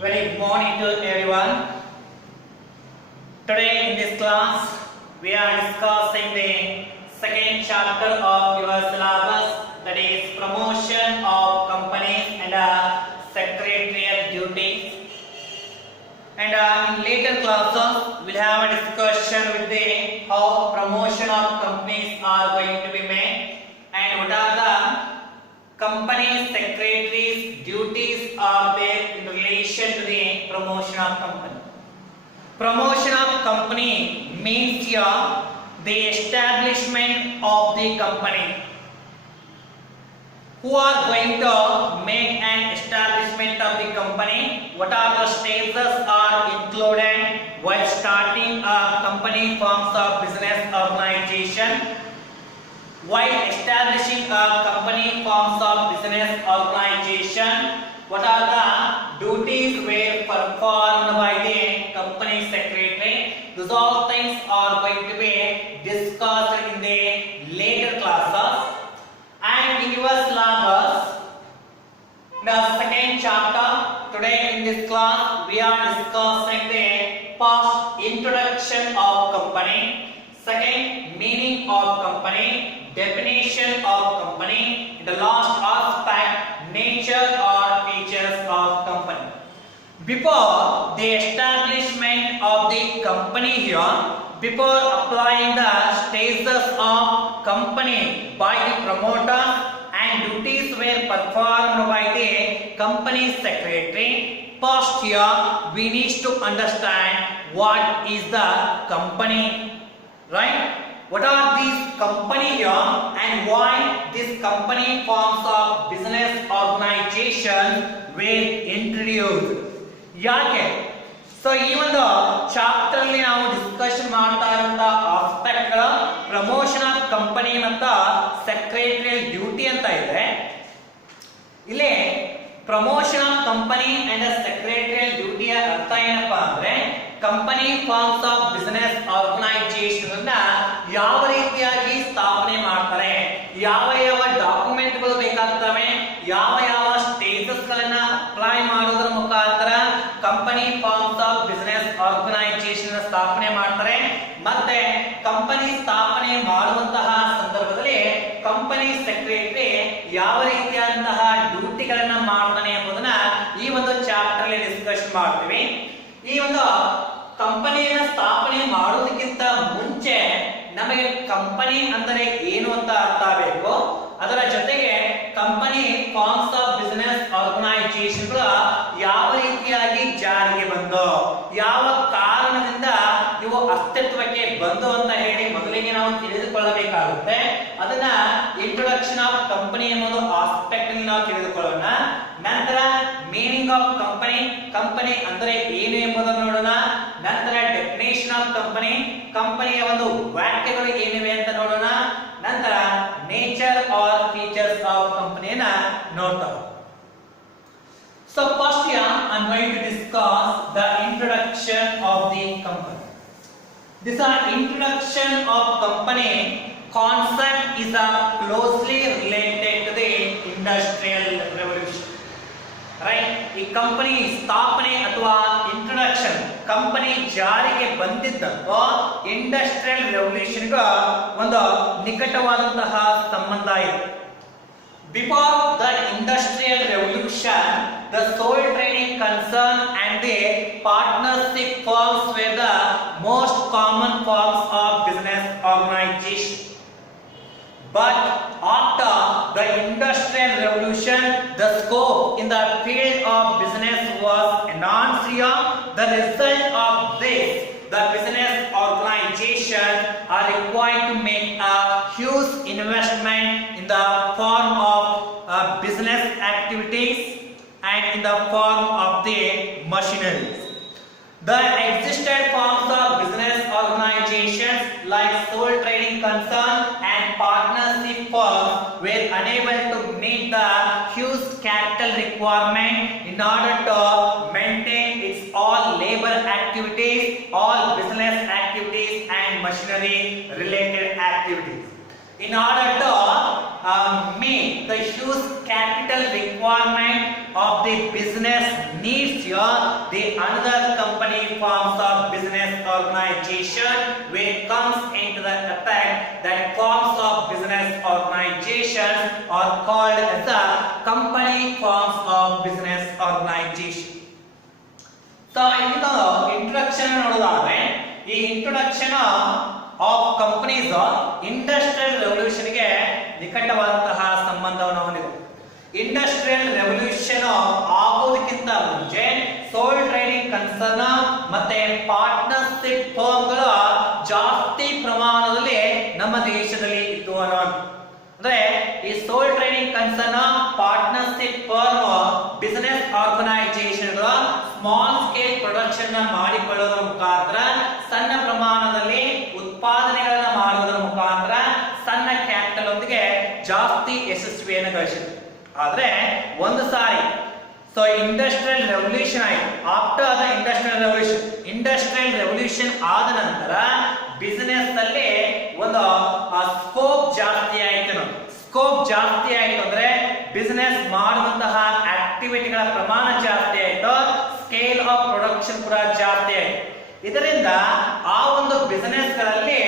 Very good morning to everyone. Today in this class, we are discussing the second chapter of your syllabus, that is promotion of companies and secretarial duties. And in later classes, we'll have a discussion with the how promotion of companies are going to be made and what are the company secretaries' duties are there in relation to the promotion of company. Promotion of company means here the establishment of the company. Who are going to make an establishment of the company? What are the stages are included while starting a company forms of business organization? While establishing a company forms of business organization, what are the duties were performed by the company secretary? Those all things are going to be discussed in the later classes. And in your syllabus, the second chapter, today in this class, we are discussing the first introduction of company, second meaning of company, definition of company, and the last aspect, nature or features of company. Before the establishment of the company here, before applying the stages of company by the promoter and duties were performed by the company secretary, first here we need to understand what is the company, right? What are these company here and why this company forms of business organization were introduced? ಯಾಕೆ ಸೊ ಈ ಒಂದು ಚಾಪ್ಟರ್ ಅಲ್ಲಿ ನಾವು ಡಿಸ್ಕಷನ್ ಮಾಡ್ತಾ ಇರುವಂತ aspect ಗಳ promotion of company ಮತ್ತು secretarial duty ಅಂತ ಇದೆ. ಇಲ್ಲಿ promotion of company and secretarial ಡ್ಯೂಟಿಯ ಅರ್ಥ ಏನಪ್ಪಾ ಅಂದ್ರೆ company forms of business organisation ಅನ್ನ ಯಾವ ರೀತಿಯಾಗಿ ಸ್ಥಾಪನೆ ಮಾಡ್ತಾರೆ, ಯಾವ ಯಾವ ಡಾಕ್ಯುಮೆಂಟ್ಗಳು ಬೇಕಾಗ್ತವೆ, ಯಾವ ಯಾವ ಸ್ಟೇಟಸ್ ಗಳನ್ನ ಅಪ್ಲೈ ಮಾಡೋದ್ರ ಮುಖಾಂತರ company forms of business organisation ಸ್ಥಾಪನೆ ಮಾಡ್ತಾರೆ. ಮತ್ತೆ ಕಂಪನಿ ಸ್ಥಾಪನೆ ಮಾಡುವಂತಹ ಸಂದರ್ಭದಲ್ಲಿ ಕಂಪನಿ ಸೆಕ್ರೆಟರಿ ಯಾವ ರೀತಿಯಾದಂತಹ ಡ್ಯೂಟಿಗಳನ್ನ ಮಾಡ್ತಾನೆ ಎಂಬುದನ್ನ ಈ ಒಂದು ಚಾಪ್ಟರ್ ಅಲ್ಲಿ ಡಿಸ್ಕಷನ್ ಮಾಡ್ತೀವಿ. ಈ ಒಂದು ಕಂಪನಿಯನ್ನ ಸ್ಥಾಪನೆ ಮಾಡೋದಕ್ಕಿಂತ ಮುಂಚೆ ನಮಗೆ ಕಂಪನಿ ಅಂದರೆ ಏನು ಅಂತ ಅರ್ಥ ಆಗಬೇಕು. ಅದರ ಜೊತೆಗೆ company forms of business organisation ಯಾವ ರೀತಿಯಾಗಿ ಜಾರಿಗೆ ಬಂದು ಯಾವ ಕಾರಣದಿಂದ ಇವು ಅಸ್ತಿತ್ವಕ್ಕೆ ಬಂದು ಅಂತ ಹೇಳಿ ಮೊದಲಿಗೆ ನಾವು ತಿಳಿದುಕೊಳ್ಳಬೇಕಾಗುತ್ತೆ. ಅದನ್ನ ಇಂಟ್ರೊಡಕ್ಷನ್ ಆಫ್ ಕಂಪನಿ ಎಂಬುದು ಆಸ್ಪೆಕ್ಟ್ ಅಲ್ಲಿ ನಾವು ತಿಳಿದುಕೊಳ್ಳೋಣ. ನಂತರ ಮೀನಿಂಗ್ ಆಫ್ ಕಂಪನಿ, ಕಂಪನಿ ಅಂದರೆ ಏನು ಎಂಬುದನ್ನು ನೋಡೋಣ. ನಂತರ ಡೆಫಿನೇಷನ್ ಆಫ್ ಕಂಪನಿ, ಕಂಪನಿಯ ಒಂದು ವ್ಯಾಖ್ಯೆಗಳು ಏನಿವೆ ಅಂತ ನೋಡೋಣ. ನಂತರ ನೇಚರ್ ಆರ್ ಫೀಚರ್ಸ್ ಆಫ್ ಕಂಪನಿಯನ್ನ ನೋಡ್ತಾ. So first here I am going to discuss the introduction of the company. This introduction of company concept is closely related to the industrial revolution. Right? ಈ ಕಂಪನಿ ಸ್ಥಾಪನೆ ಅಥವಾ ಇಂಟ್ರೊಡಕ್ಷನ್ ಕಂಪನಿ ಜಾರಿಗೆ ಬಂದಿದ್ದು industrial revolution ಗೆ ಒಂದು ನಿಕಟವಾದಂತಹ ಸಂಬಂಧ ಇದೆ. Before the industrial revolution, the sole trading concern and the partnership firms were the most common forms of business organization. But after the industrial revolution, the scope in the field of business was enhanced here. The result of this, the business organization are required to make a huge investment in the form of business activities and in the form of the machineries. The existed forms of business organizations like sole trading concern and partnership firms were unable to meet the huge capital requirement in order to maintain its all labor activities, all business activities and machinery related activities. In order to meet the huge capital requirement of the business needs your the another company forms of business organization which comes into the effect that forms of business organizations are called as the company forms of business organization. So ಇದು introduction ನೋಡೋದಾದ್ರೆ ಈ introduction of companies industrial revolution ಗೆ ನಿಕಟವಾದಂತಹ ಸಂಬಂಧವನ್ನು ಹೊಂದಿದೆ. Industrial revolution ಆಗೋದಕ್ಕಿಂತ ಮುಂಚೆ sole trading concern ಮತ್ತೆ ಪಾರ್ಟ್ನರ್ಶಿಪ್ ಫರ್ಮ್ಗಳ ಜಾಸ್ತಿ ಪ್ರಮಾಣದಲ್ಲಿ ನಮ್ಮ ದೇಶದಲ್ಲಿ ಇತ್ತು ಅನ್ನೋದು. ಅಂದ್ರೆ ಈ sole trading concern partnership firm business ಆರ್ಗನೈಸೇಷನ್ಗಳ ಸ್ಮಾಲ್ ಸ್ಕೇಲ್ ಪ್ರೊಡಕ್ಷನ್ ಮಾಡಿಕೊಳ್ಳೋದ್ರ ಮುಖಾಂತರ ಸಣ್ಣ ಪ್ರಮಾಣದಲ್ಲಿ ಉತ್ಪಾದನೆಗಳನ್ನ ಮಾಡುವುದರ ಮುಖಾಂತರ ಸಣ್ಣ ಕ್ಯಾಪಿಟಲ್ ಒಂದಿಗೆ ಜಾಸ್ತಿ ಯಶಸ್ವಿಯನ್ನು ಗಳಿಸಿದೆ. ಆದ್ರೆ ಒಂದು ಸಾರಿ ಸೊ ಇಂಡಸ್ಟ್ರಿಯಲ್ ರೆವಲ್ಯೂಷನ್ ಆಯಿತು. ಆಫ್ಟರ್ ದ ಇಂಡಸ್ಟ್ರಿಯಲ್ ರೆವಲ್ಯೂಷನ್ ಆದ ನಂತರ ಬಿಸಿನೆಸ್ ಅಲ್ಲಿ ಒಂದು ಸ್ಕೋಪ್ ಜಾಸ್ತಿ ಆಯಿತು. ಸ್ಕೋಪ್ ಜಾಸ್ತಿ ಆಯಿತು ಅಂದ್ರೆ ಬಿಸಿನೆಸ್ ಮಾಡುವಂತಹ ಆಕ್ಟಿವಿಟಿಗಳ ಪ್ರಮಾಣ ಜಾಸ್ತಿ ಆಯಿತು, ಸ್ಕೇಲ್ ಆಫ್ ಪ್ರೊಡಕ್ಷನ್ ಕೂಡ ಜಾಸ್ತಿ ಆಯಿತು. ಇದರಿಂದ ಆ ಒಂದು ಬಿಸಿನೆಸ್ ಗಳಲ್ಲಿ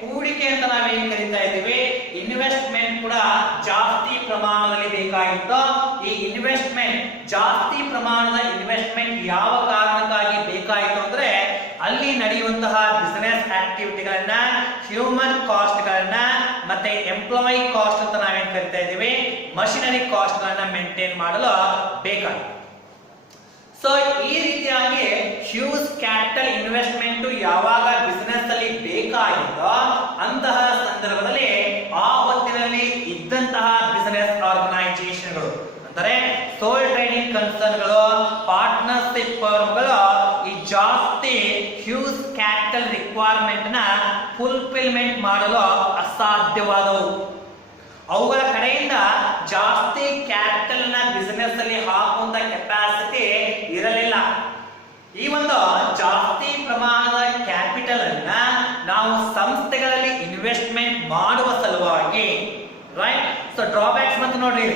ಹೂಡಿಕೆ ಅಂತ ನಾವೇನು ಕರೀತಾ ಇದ್ದೀವಿ, ಇನ್ವೆಸ್ಟ್ಮೆಂಟ್ ಕೂಡ ಜಾಸ್ತಿ ಪ್ರಮಾಣದಲ್ಲಿ ಬೇಕಾಗಿತ್ತು. ಈ ಇನ್ವೆಸ್ಟ್ಮೆಂಟ್ ಜಾಸ್ತಿ ಪ್ರಮಾಣದ ಇನ್ವೆಸ್ಟ್ಮೆಂಟ್ ಯಾವ ಕಾರಣಕ್ಕಾಗಿ ಬೇಕಾಯಿತು ಅಂದ್ರೆ ಅಲ್ಲಿ ನಡೆಯುವಂತಹ ಬಿಸಿನೆಸ್ ಆಕ್ಟಿವಿಟಿಗಳನ್ನ, ಹ್ಯೂಮನ್ ಕಾಸ್ಟ್ ಗಳನ್ನ ಮತ್ತೆ ಎಂಪ್ಲಾಯಿ ಕಾಸ್ಟ್ ಅಂತ ನಾವೇನು ಕರಿತಾ ಇದ್ದೀವಿ, ಮಷಿನರಿ ಕಾಸ್ಟ್ ಗಳನ್ನ ಮೇಂಟೈನ್ ಮಾಡಲು ಬೇಕಾಗಿತ್ತು. ಸೊ ಈ ರೀತಿಯಾಗಿ ಹ್ಯೂಜ್ ಕ್ಯಾಪಿಟಲ್ ಇನ್ವೆಸ್ಟ್ಮೆಂಟ್ ಯಾವಾಗ ಬಿಸಿನೆಸ್ ಅಲ್ಲಿ ಬೇಕಾಗಿತ್ತೋ ಅಂತಹ ಸಂದರ್ಭದಲ್ಲಿ ಆ ಹೊತ್ತಿನಲ್ಲಿ ಇದ್ದಂತಹ ಬಿಸಿನೆಸ್ ಆರ್ಗನೈಸೇಷನ್ಗಳು ಅಂದರೆ ಸೋಲ್ ಟ್ರೇಡಿಂಗ್ ಕನ್ಸರ್ನ್ಗಳು, ಪಾರ್ಟ್ನರ್ಶಿಪ್ ಫರ್ಮ್ಗಳು ಈ ಜಾಸ್ತಿ ಹ್ಯೂಜ್ ಕ್ಯಾಪಿಟಲ್ ರಿಕ್ವೈರ್ಮೆಂಟ್ ನ ಫುಲ್ಫಿಲ್ಮೆಂಟ್ ಮಾಡಲು ಅಸಾಧ್ಯವಾದವು. ಅವುಗಳ ಕಡೆಯಿಂದ ಜಾಸ್ತಿ ಕ್ಯಾಪಿಟಲ್ ನ ಬಿಸಿನೆಸ್ ಅಲ್ಲಿ ಹಾಕುವಂತ ಕೆಪಾಸಿಟಿ ಇರಲಿಲ್ಲ. ಈ ಒಂದು ಜಾಸ್ತಿ ಪ್ರಮಾಣದ ಕ್ಯಾಪಿಟಲ್ ಅನ್ನ ನಾವು ಸಂಸ್ಥೆಗಳಲ್ಲಿ ಇನ್ವೆಸ್ಟ್ಮೆಂಟ್ ಮಾಡುವ ಸಲುವಾಗಿ, ರೈಟ್. ಸೊ ಡ್ರಾಬ್ಯಾಕ್ಸ್ ಮತ್ತು ನೋಡ್ರಿ,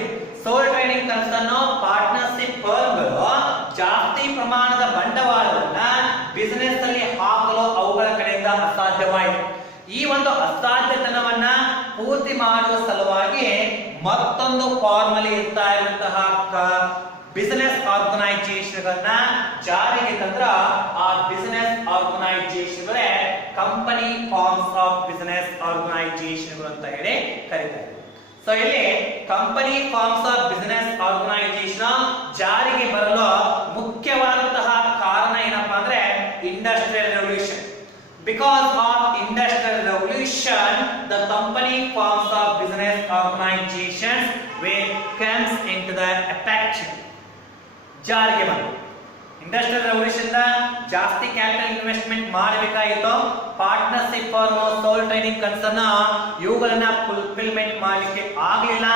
ಸೋಲ್ ಟ್ರೇಡಿಂಗ್ ಕನ್ಸರ್ನ್ ಪಾರ್ಟ್ನರ್ಶಿಪ್ ಫರ್ಮ್ಗಳು ಜಾಸ್ತಿ ಪ್ರಮಾಣದ ಬಂಡವಾಳವನ್ನ ಬಿಸಿನೆಸ್ ಅಲ್ಲಿ ಹಾಕಲು ಅವುಗಳ ಕಡೆಯಿಂದ ಅಸಾಧ್ಯವಾಯಿತು. ಈ ಒಂದು ಅಸಾಧ್ಯತನವನ್ನ ಪೂರ್ತಿ ಮಾಡುವ ಸಲುವಾಗಿ ಮತ್ತೊಂದು ಫಾರ್ಮ್ ಅಲ್ಲಿ ಇರ್ತಾ ಇರುವಂತಹ ಬಿಸಿನೆಸ್ ಆರ್ಗನೈಸೇಷನ್ ಗಳನ್ನ ಜಾರಿಗೆ ತಂದ್ರ ಆ ಬಿಸಿನೆಸ್ ಆರ್ಗನೈಸೇಷನ್ಗಳೇ company forms of business organisation ಅಂತ ಹೇಳಿ ಕರೀತಾರೆ. ಸೊ ಇಲ್ಲಿ company forms of business organisation ಜಾರಿಗೆ ಬರಲು ಮುಖ್ಯವಾದಂತಹ ಕಾರಣ ಏನಪ್ಪಾ ಅಂದ್ರೆ industrial revolution. Because of industrial revolution, the company forms of business organizations which comes into the effect. ಜಾರಿಗೆ ಬಂತು. ಇಂಡಸ್ಟ್ರಿಯಲ್ ರೆವಲ್ಯೂಷನ್ ಜಾಸ್ತಿ ಕ್ಯಾಪಿಟಲ್ ಇನ್ವೆಸ್ಟ್ಮೆಂಟ್ ಮಾಡಬೇಕಾಗಿತ್ತು. ಪಾರ್ಟ್ನರ್ಶಿಪ್ ಫಾರ್ಮ್, ಸೋಲ್ ಟ್ರೇಡಿಂಗ್ ಕನ್ಸರ್ನ್ ಇವುಗಳನ್ನ ಫುಲ್ಫಿಲ್ಮೆಂಟ್ ಮಾಡಲಿಕ್ಕೆ ಆಗಲಿಲ್ಲ.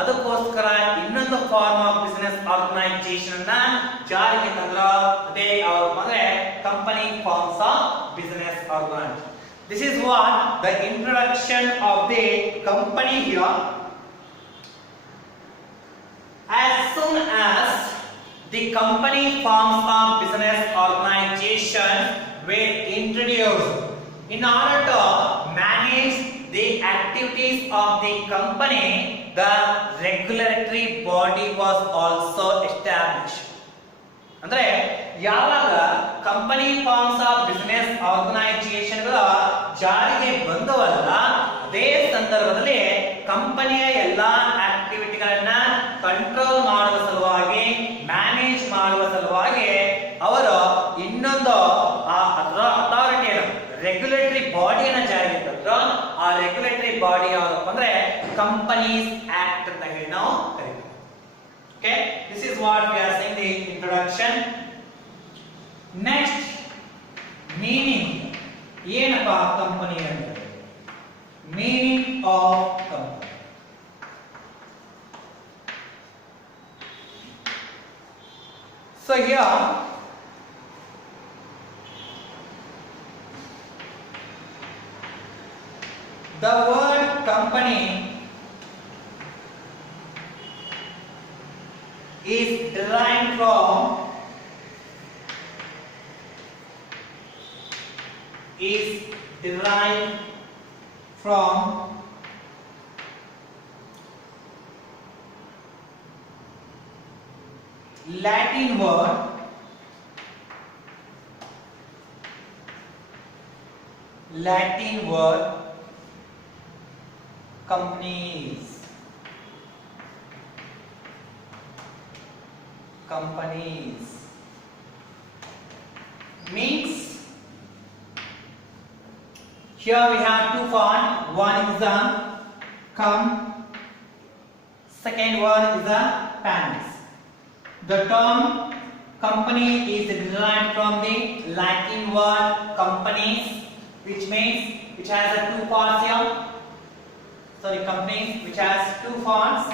ಅದಕ್ಕೋಸ್ಕರ ಇನ್ನೊಂದು ಫಾರ್ಮ್ ಆಫ್ ಬಿಸಿನೆಸ್ ಆರ್ಗನೈಸೇಷನ್ ಜಾರಿಗೆ ತಂದ್ರು. ಅದೇ ಅಂದ್ರೆ company forms of business organisation. This is what the introduction of the company here. As soon as the company forms of business organization were introduced in order to manage the activities of the company, the regulatory body was also established. ಅಂದ್ರೆ ಯಾವಾಗ company forms of business ಆರ್ಗನೈಸೇಷನ್ಗಳ ಜಾರಿಗೆ ಬಂದವಲ್ಲ, ಅದೇ ಸಂದರ್ಭದಲ್ಲಿ ಕಂಪನಿಯ ಎಲ್ಲಾ ಆಕ್ಟಿವಿಟಿಗಳನ್ನ ಕಂಟ್ರೋಲ್ ಮಾಡುವ ಸಲುವಾಗಿ, ಮ್ಯಾನೇಜ್ ಮಾಡುವ ಸಲುವಾಗಿ ಅವರು ಇನ್ನೊಂದು ಅಥಾರಿಟಿಯನ್ನು, ರೆಗ್ಯುಲೇಟರಿ ಬಾಡಿಯನ್ನು ಜಾರಿಗೆ ತಂದ್ರು. ಆ ರೆಗ್ಯುಲೇಟರಿ ಬಾಡಿ ಯಾವ್ದಪ್ಪ ಅಂದ್ರೆ ಕಂಪನೀಸ್ ಆಕ್ಟ್ ಅಂತ ಹೇಳಿ ನಾವು ಕರೀತೀವಿ. Okay, this is what we are saying the introduction. Next, meaning. ಏನಪ್ಪಾ ಕಂಪನಿ ಅಂದ್ರೆ? Meaning of company. So here the word company is derived is derived from Latin word companies. Means here we have two forms. One is the second one is the panis. The term company is derived from the Latin word companies, which has two parts here. Companies which has two forms.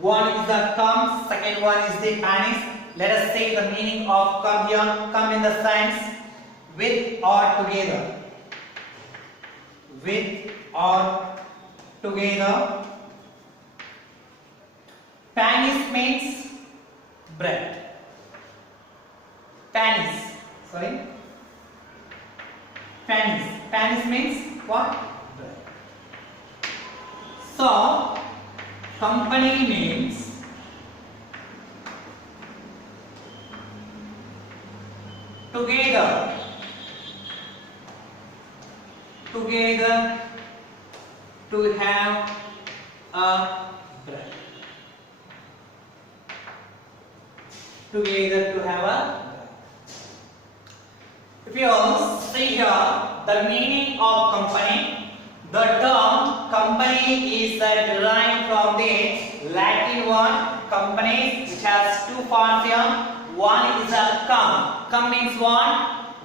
One is the cum, second one is the panis. Let us say the meaning of cum here. Cum in the sense with or together. With or together. Panis means bread. Panis means what? Bread. So, company means together to have a bread. Together to have a bread. If you see here the meaning of company, the term company is derived from the Latin word companies, which has two parts here. One is a cum. Cum means what?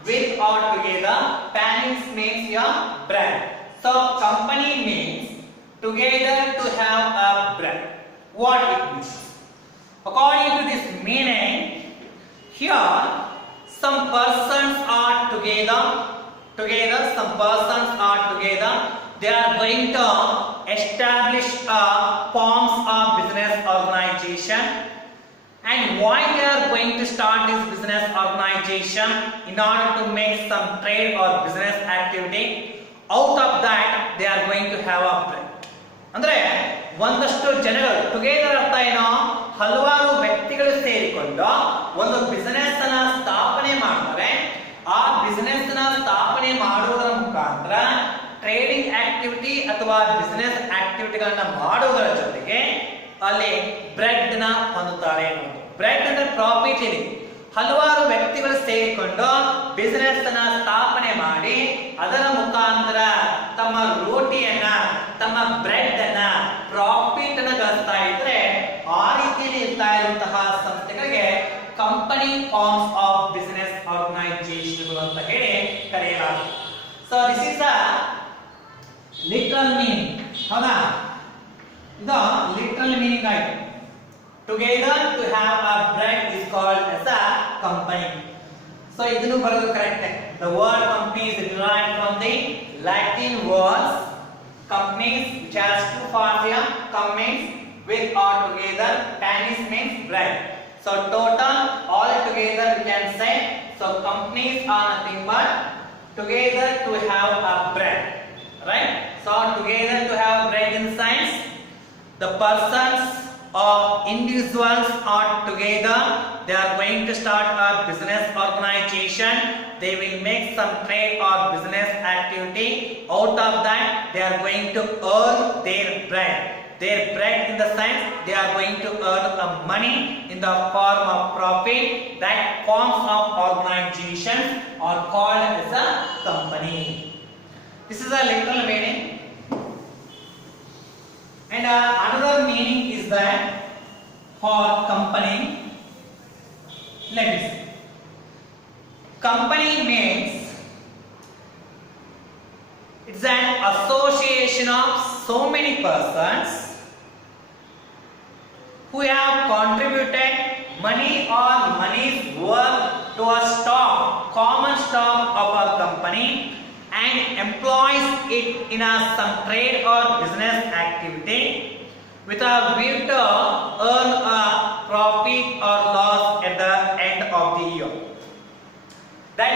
With or together. Panis means here bread. So company means together to have a bread. What it means? According to this meaning, here some persons are together. Some persons are together. They are going to establish forms of business organization. And why they are going to start this business organization? In order to make some trade or business activity. Out of that, they are going to have a bread. ಅಂದ್ರೆ ಒಂದಷ್ಟು ಜನಗಳು ಟುಗೆದರ್ ಅರ್ಥ ಏನೋ, ಹಲವಾರು ವ್ಯಕ್ತಿಗಳು ಸೇರಿಕೊಂಡು ಒಂದು ಬಿಸಿನೆಸ್ ಅನ್ನ ಸ್ಥಾಪನೆ ಮಾಡ್ತಾರೆ. ಆ ಬಿಸಿನೆಸ್ ನ ಸ್ಥಾಪನೆ ಮಾಡುವುದರ ಮುಖಾಂತರ ಟ್ರೇಡಿಂಗ್ ಆಕ್ಟಿವಿಟಿ ಅಥವಾ ಬಿಸಿನೆಸ್ ಆಕ್ಟಿವಿಟಿಗಳನ್ನ ಮಾಡುವುದರ ಜೊತೆಗೆ ಅಲ್ಲಿ ಬ್ರೆಡ್ ನ ಹೊಂದುತ್ತಾರೆ ಅನ್ನೋದು. ಬ್ರೆಡ್ ಅಂದ್ರೆ ಪ್ರಾಫಿಟ್ ಇದೆ. ಹಲವಾರು ವ್ಯಕ್ತಿಗಳು ಸೇರಿಕೊಂಡು ಬಿಸಿನೆಸ್ ಅನ್ನ ಸ್ಥಾಪನೆ ಮಾಡಿ ಅದರ ಮುಖಾಂತರ ತಮ್ಮ ರೋಟಿಯನ್ನ, ತಮ್ಮ ಬ್ರೆಡ್ ಅನ್ನ, ಪ್ರಾಫಿಟ್ ಅನ್ನ ಗಳಿಸ್ತಾ ಇದ್ರೆ ಆ ರೀತಿಯಲ್ಲಿ ಇರ್ತಾ ಇರುವಂತಹ ಸಂಸ್ಥೆಗಳಿಗೆ company forms of business organisation ಅಂತ ಹೇಳಿ ಕರೆಯಲಾಗುತ್ತೆ. So this is the literal meaning. ಹೌದಾ? ಇದು ಲಿಟರಲ್ ಮೀನಿಂಗ್ ಆಯ್ತು. Together to have a bread is called as a company. So ಇದನ್ನು ಬರೋದು correct. The word company is derived from the Latin words companies, which has two parts here. Cum means with or together. Panis means bread. So total all together we can say. So companies are nothing but together to have a bread. Right? So together to have bread in science. The persons or individuals are together. They are going to start a business organization. They will make some trade or business activity. Out of that, they are going to earn their bread. Their bread in the sense they are going to earn a money in the form of profit. That forms of organization are called as a company. This is a literal meaning. And another meaning is that for company, let me see. Company means it's an association of so many persons who have contributed money or money's worth to a stock, common stock of a company, and employs it in some trade or business activity with a view to earn a profit or loss at the end of the year. That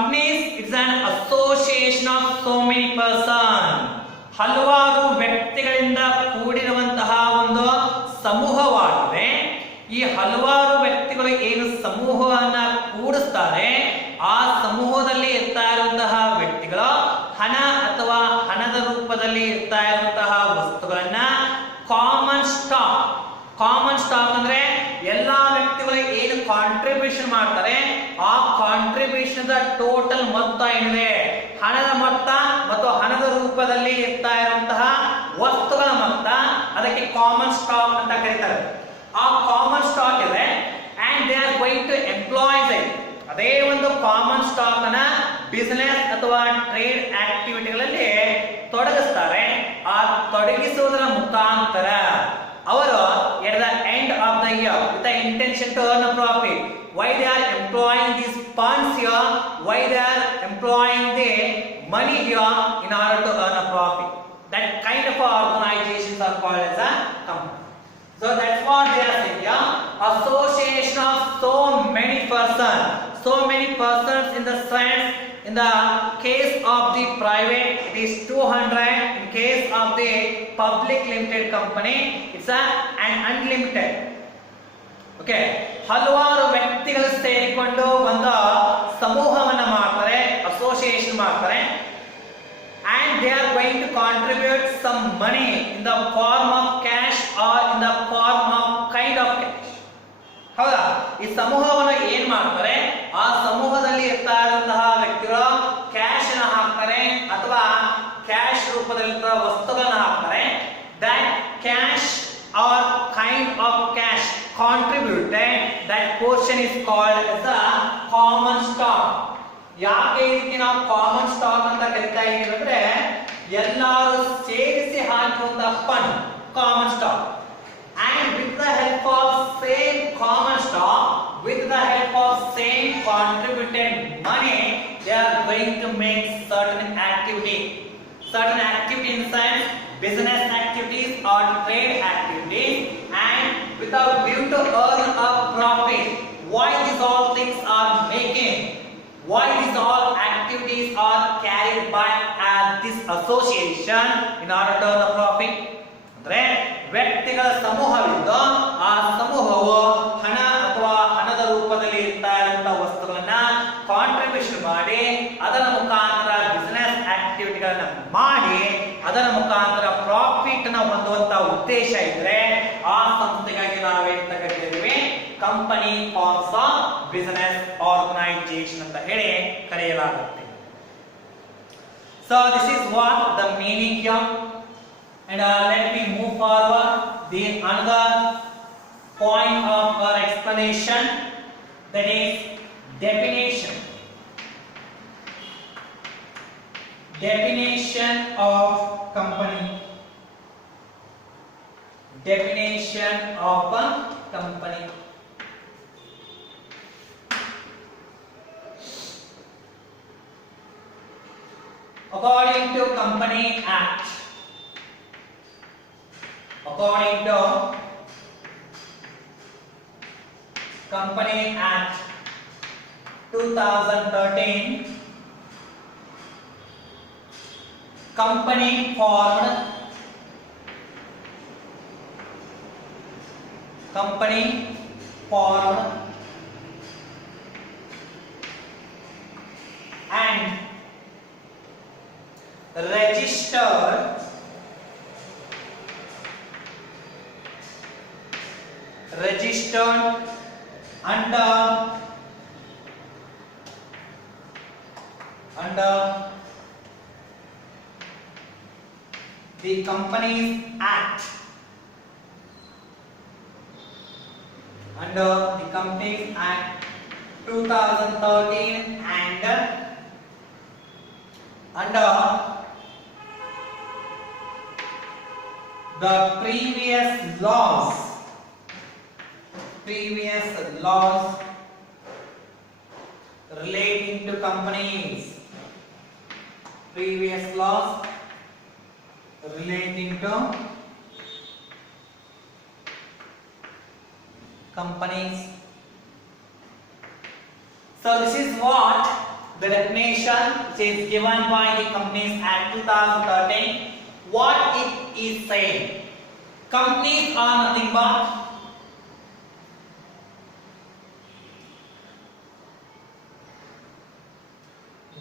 Companies it's an association of so many persons. ಹಲವಾರು ವ್ಯಕ್ತಿಗಳಿಂದ ಕೂಡಿರುವಂತಹ ಒಂದು ಸಮೂಹವಾಗಿದೆ. ಈ ಹಲವಾರು ವ್ಯಕ್ತಿಗಳು ಏನು ಸಮೂಹವನ್ನ ಕೂಡಿಸ್ತಾರೆ, ಆ ಸಮೂಹದಲ್ಲಿ ಇರ್ತಾ ಇರುವಂತಹ ವ್ಯಕ್ತಿಗಳು ಹಣ ಅಥವಾ ಹಣದ ರೂಪದಲ್ಲಿ ಇರ್ತಾ ಇರುವಂತಹ ವಸ್ತುಗಳನ್ನ ಕಾಮನ್ ಸ್ಟಾಕ್ ಅಂದ್ರೆ ಎಲ್ಲಾ ವ್ಯಕ್ತಿಗಳು ಏನು ಕಾಂಟ್ರಿಬ್ಯೂಷನ್ ಮಾಡ್ತಾರೆ ಆ ಕಾಂಟ್ರಿಬ್ಯೂಷನ್ ಟೋಟಲ್ ಮೊತ್ತ ಏನಿದೆ, ಹಣದ ಮೊತ್ತ ಮತ್ತು ಹಣದ ರೂಪದಲ್ಲಿ ಇರ್ತಾ ಇರುವಂತಹ ವಸ್ತುಗಳ ಮೊತ್ತ, ಅದಕ್ಕೆ ಕಾಮನ್ ಸ್ಟಾಕ್ ಅಂತ ಕರೀತಾರೆ. ಆ ಕಾಮನ್ ಸ್ಟಾಕ್ ಇದೆ and they are going to employs it. ಅದೇ ಒಂದು ಕಾಮನ್ ಸ್ಟಾಕ್ ಅನ್ನ ಬಿಸಿನೆಸ್ ಅಥವಾ ಟ್ರೇಡ್ ಆಕ್ಟಿವಿಟಿಗಳಲ್ಲಿ ತೊಡಗಿಸ್ತಾರೆ. ಆ ತೊಡಗಿಸುವುದರ ಮುಖಾಂತರ ಅವರು at the end of the year with the intention to earn a profit. Why they are employing these funds here? Why they are employing the money here in order to earn a profit? That kind of organizations are called as a company. So that's what they are saying here. Association of so many persons in the sense, in the case of the private it is 200, in case of the public limited company it's an unlimited. Okay, ಹಲವಾರು ವ್ಯಕ್ತಿಗಳು ಸೇರಿಕೊಂಡು ಒಂದು ಸಮೂಹವನ್ನ ಮಾಡ್ತಾರೆ, ಅಸೋಸಿಯೇಷನ್ ಮಾಡ್ತಾರೆ, and they are going to contribute some money in the form of cash or in the form of kind of cash. ಹೌದಾ? ಈ ಸಮೂಹವನ್ನು ಏನ್ ಮಾಡ್ತಾರೆ, ಆ ಸಮೂಹದಲ್ಲಿ ಇರ್ತಾ ಇರುವಂತಹ ವ್ಯಕ್ತಿಗಳು ಕ್ಯಾಶ್ ಅನ್ನು ಹಾಕ್ತಾರೆ ಅಥವಾ ಕ್ಯಾಶ್ ರೂಪದಲ್ಲಿ ವಸ್ತುಗಳನ್ನ ಹಾಕ್ತಾರೆ. that cash or kind of cash contributed, that portion is called as a common stock. ಯಾಕೆ ಇದಕ್ಕೆ ನಾವು ಕಾಮನ್ ಸ್ಟಾಕ್ ಅಂತ ಕರಿತಾ ಇದ್ದೀವಿ ಅಂದ್ರೆ ಎಲ್ಲರೂ ಸೇರಿಸಿ ಹಾಕುವಂತಹ fund common stock. And with the help of same common stock, with the help of same contributed money, they are going to make certain activity in sense business activities or trade activities, and without view to earn a profit. Why these all things are making? Why these all activities are carried by this association in order to earn a profit? ಅಂದ್ರೆ ವ್ಯಕ್ತಿಗಳ ಸಮೂಹವಿದ್ದು ಆ ಸಮೂಹವು ಹಣ ಅಥವಾ ಹಣದ ರೂಪದಲ್ಲಿ ಇರ್ತಾ ಇರುವಂತಹ ವಸ್ತುಗಳನ್ನ ಕಾಂಟ್ರಿಬ್ಯೂಷನ್ ಮಾಡಿ ಅದರ ಮುಖಾಂತರ ಬಿಸಿನೆಸ್ ಆಕ್ಟಿವಿಟಿಗಳನ್ನ ಮಾಡಿ ಅದರ ಮುಖಾಂತರ ಪ್ರಾಫಿಟ್ ನ ಹೊಂದುವಂತಹ ಉದ್ದೇಶ ಇದ್ರೆ ಆ ಸಂಸ್ಥೆಗಾಗಿ ನಾವೇಂತ ಕರೀತೀವಿ, company forms of business organisation ಅಂತ ಹೇಳಿ ಕರೆಯಲಾಗುತ್ತೆ. So this is what the meaning here. And let me move forward. The another point of our explanation, that is definition. Definition of company. Definition of a company. According to Company Act. According to Company Act 2013, company formed and registered under the Companies Act, under the Companies Act 2013 and under the previous laws relating to companies, previous laws relating to companies. So this is what the definition which is given by the Companies Act 2013, what it is saying. Companies are nothing but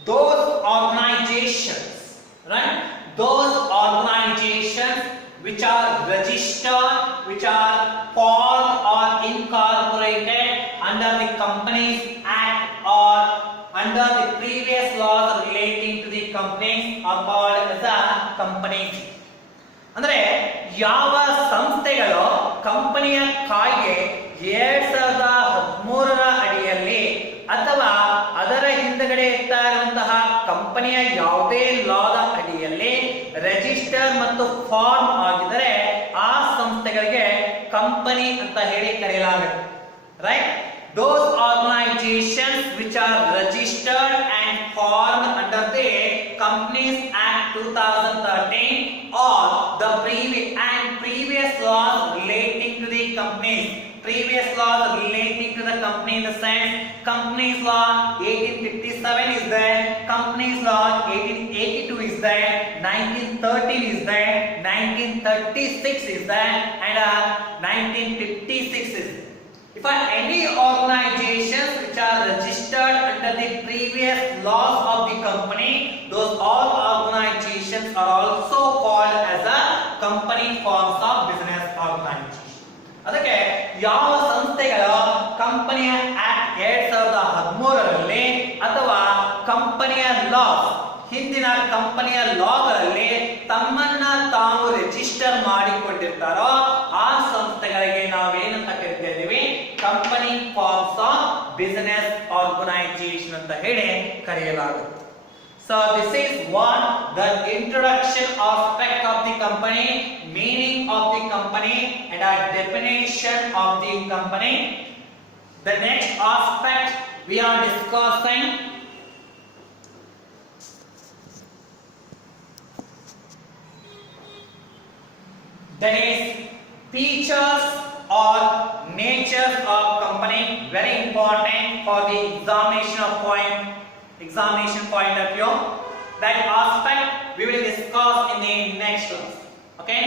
those organizations, right? Those organizations which are registered, which are formed or incorporated under the Companies Act or under the previous laws relating to the companies are called as a companies. ಅಂದ್ರೆ ಯಾವ ಸಂಸ್ಥೆಗಳು ಕಂಪನಿಯ ಕಾಯ್ದೆ 2013ರ ಅಡಿಯಲ್ಲಿ ಅಥವಾ ಅದರ ಹಿಂದಗಡೆ ಇರ್ತಾ ಇರುವಂತಹ ಕಂಪನಿಯ ಯಾವುದೇ ಲಾದ ಅಡಿಯಲ್ಲಿ ರಿಜಿಸ್ಟರ್ ಮತ್ತು ಫಾರ್ಮ್ ಆಗಿದರೆ ಆ ಸಂಸ್ಥೆಗಳಿಗೆ ಕಂಪನಿ ಅಂತ ಹೇಳಿ ಕರೆಯಲಾಗುತ್ತೆ. Right? Those organizations which are registered and formed under the Companies Act 2013 or the previous laws relating to the companies. Previous laws relating to the company in the sense Companies Law 1857 is there, Companies Law 1882 is there, 1913 is there, 1936 is there, and 1956 is there. If any organizations which are registered under the previous laws of the company, those all organizations are also called as a company forms of business organization. ಅದಕ್ಕೆ ಯಾವ ಸಂಸ್ಥೆಗಳು ಕಂಪನಿಯ ಆಕ್ಟ್ 2013ರಲ್ಲಿ ಅಥವಾ ಕಂಪನಿಯ ಲಾ ಹಿಂದಿನ ಕಂಪನಿಯ ಲಾಗಳಲ್ಲಿ ತಮ್ಮನ್ನ ತಾವು ರಿಜಿಸ್ಟರ್ ಮಾಡಿಕೊಂಡಿರ್ತಾರೋ ಆ ಸಂಸ್ಥೆಗಳಿಗೆ ನಾವೇನಂತ ಕರಿತಾ ಇದೀವಿ? Company forms of business organisation ಅಂತ ಹೇಳಿ ಕರೆಯಲಾಗುತ್ತೆ. So this is what the introduction aspect of the company, meaning of the company and a definition of the company. The next aspect we are discussing that is features or natures of company, very important for the examination point of view. That aspect we will discuss in the next class. Okay.